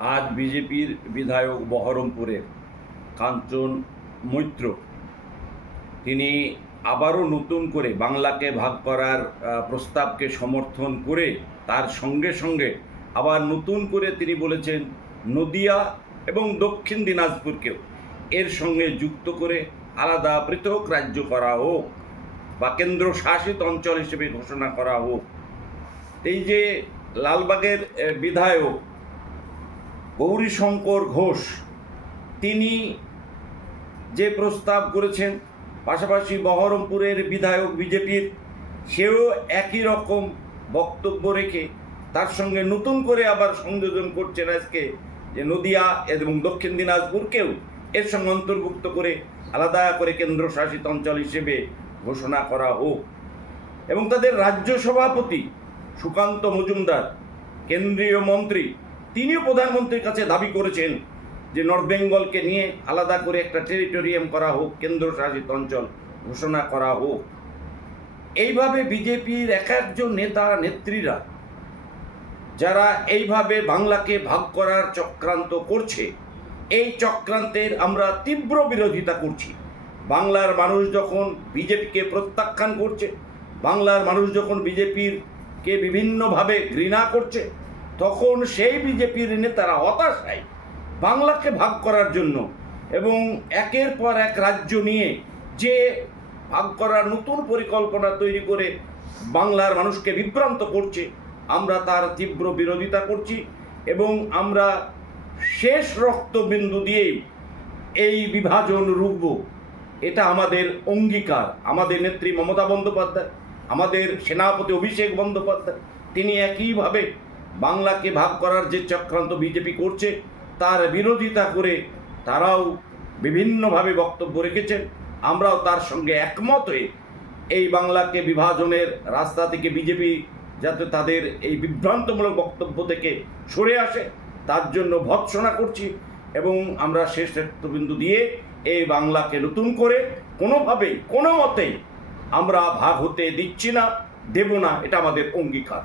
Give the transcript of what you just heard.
আজ বিজেপির বিধায়ক বহরমপুরের কাঞ্চন মৈত্র। তিনি আবারও নতুন করে বাংলাকে ভাগ করার প্রস্তাবকে সমর্থন করে তার সঙ্গে সঙ্গে আবার নতুন করে তিনি বলেছেন নদিয়া এবং দক্ষিণ দিনাজপুরকেও এর সঙ্গে যুক্ত করে আলাদা পৃথক রাজ্য করা হোক বা কেন্দ্র শাসিত অঞ্চল হিসেবে ঘোষণা করা হোক। এই যে লালবাগের বিধায়ক গৌরীশঙ্কর ঘোষ, তিনি যে প্রস্তাব করেছেন, পাশাপাশি বহরমপুরের বিধায়ক বিজেপির, সেও একই রকম বক্তব্য রেখে তার সঙ্গে নতুন করে আবার সংযোজন করছেন আজকে যে নদিয়া এবং দক্ষিণ দিনাজপুরকেও এর সঙ্গে অন্তর্ভুক্ত করে আলাদা করে কেন্দ্রশাসিত অঞ্চল হিসেবে ঘোষণা করা হোক। এবং তাদের রাজ্য সভাপতি সুকান্ত মজুমদার, কেন্দ্রীয় মন্ত্রী তিনিও প্রধানমন্ত্রীর কাছে দাবি করেছেন যে নর্থ বেঙ্গলকে নিয়ে আলাদা করে একটা টেরিটোরিয়াম করা হোক, কেন্দ্রশাসিত অঞ্চল ঘোষণা করা হোক। এইভাবে বিজেপির এক একজন নেতা, নেত্রীরা যারা এইভাবে বাংলাকে ভাগ করার চক্রান্ত করছে, এই চক্রান্তের আমরা তীব্র বিরোধিতা করছি। বাংলার মানুষ যখন বিজেপিকে প্রত্যাখ্যান করছে, বাংলার মানুষ যখন বিজেপির কে বিভিন্নভাবে ঘৃণা করছে তখন সেই বিজেপির নেতারা হতাশায় বাংলাকে ভাগ করার জন্য এবং একের পর এক রাজ্য নিয়ে যে ভাগ করার নতুন পরিকল্পনা তৈরি করে বাংলার মানুষকে বিভ্রান্ত করছে, আমরা তার তীব্র বিরোধিতা করছি এবং আমরা শেষ রক্তবিন্দু দিয়েই এই বিভাজন রুখব। এটা আমাদের অঙ্গীকার। আমাদের নেত্রী মমতা বন্দ্যোপাধ্যায়, আমাদের সেনাপতি অভিষেক বন্দ্যোপাধ্যায়, তিনি একইভাবে বাংলাকে ভাগ করার যে চক্রান্ত বিজেপি করছে, তার বিরোধিতা করে তারাও বিভিন্নভাবে বক্তব্য রেখেছেন। আমরাও তার সঙ্গে একমত হয়ে এই বাংলাকে বিভাজনের রাস্তা থেকে বিজেপি যাতে তাদের এই বিভ্রান্তমূলক বক্তব্য থেকে সরে আসে, তার জন্য ভৎসনা করছি এবং আমরা শেষ রক্তবিন্দু দিয়ে এই বাংলাকে নতুন করে কোনোভাবেই, কোনো মতেই আমরা ভাগ হতে দিচ্ছি না, দেব না, এটা আমাদের অঙ্গীকার।